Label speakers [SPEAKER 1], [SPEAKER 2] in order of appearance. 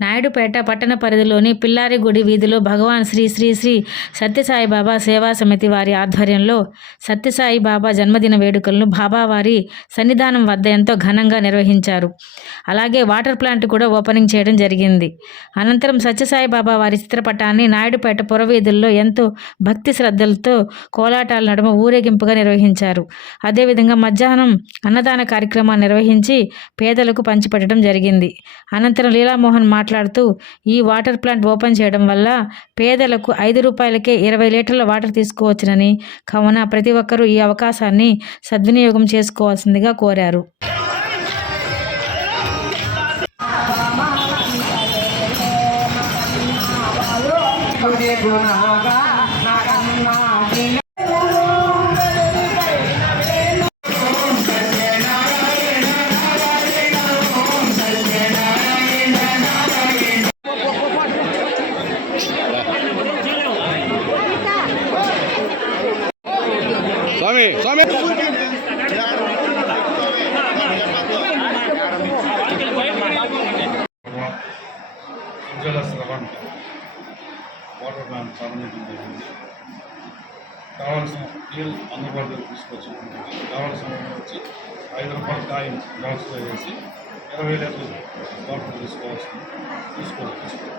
[SPEAKER 1] నాయుడుపేట పట్టణ పరిధిలోని పిల్లారిగుడి వీధిలో భగవాన్ శ్రీ శ్రీ శ్రీ సత్యసాయిబాబా సేవా సమితి వారి ఆధ్వర్యంలో సత్యసాయిబాబా జన్మదిన వేడుకలను బాబావారి సన్నిధానం వద్ద ఎంతో ఘనంగా నిర్వహించారు. అలాగే వాటర్ ప్లాంట్ కూడా ఓపెనింగ్ చేయడం జరిగింది. అనంతరం సత్యసాయిబాబా వారి చిత్రపటాన్ని నాయుడుపేట పురవీధుల్లో ఎంతో భక్తి శ్రద్ధలతో కోలాటాల నడుమ ఊరేగింపుగా నిర్వహించారు. అదేవిధంగా మధ్యాహ్నం అన్నదాన కార్యక్రమాన్ని నిర్వహించి పేదలకు పంచిపెట్టడం జరిగింది. అనంతరం లీలామోహన్ మాట మాట్లాడుతూ ఈ వాటర్ ప్లాంట్ ఓపెన్ చేయడం వల్ల పేదలకు ఐదు రూపాయలకే ఇరవై లీటర్ల వాటర్ తీసుకోవచ్చునని కావున ప్రతి ఒక్కరూ ఈ అవకాశాన్ని సద్వినియోగం చేసుకోవాల్సిందిగా కోరారు.
[SPEAKER 2] స్వామి. స్వామి.
[SPEAKER 3] ఉజ్వల శ్రవణ్. వాటర్ ప్లాంట్ ప్రారంభించడం జరిగింది కావాల్సిన నీళ్ళు అందుబాటులో తీసుకొచ్చి కావాల్సిన వచ్చి ఐదు రూపాయల కాయిన్ బాక్స్లో వేసి ఇరవై లీటర్లు వాటర్ తీసుకోవాల్సింది తీసుకోవాలి తీసుకోవాలి.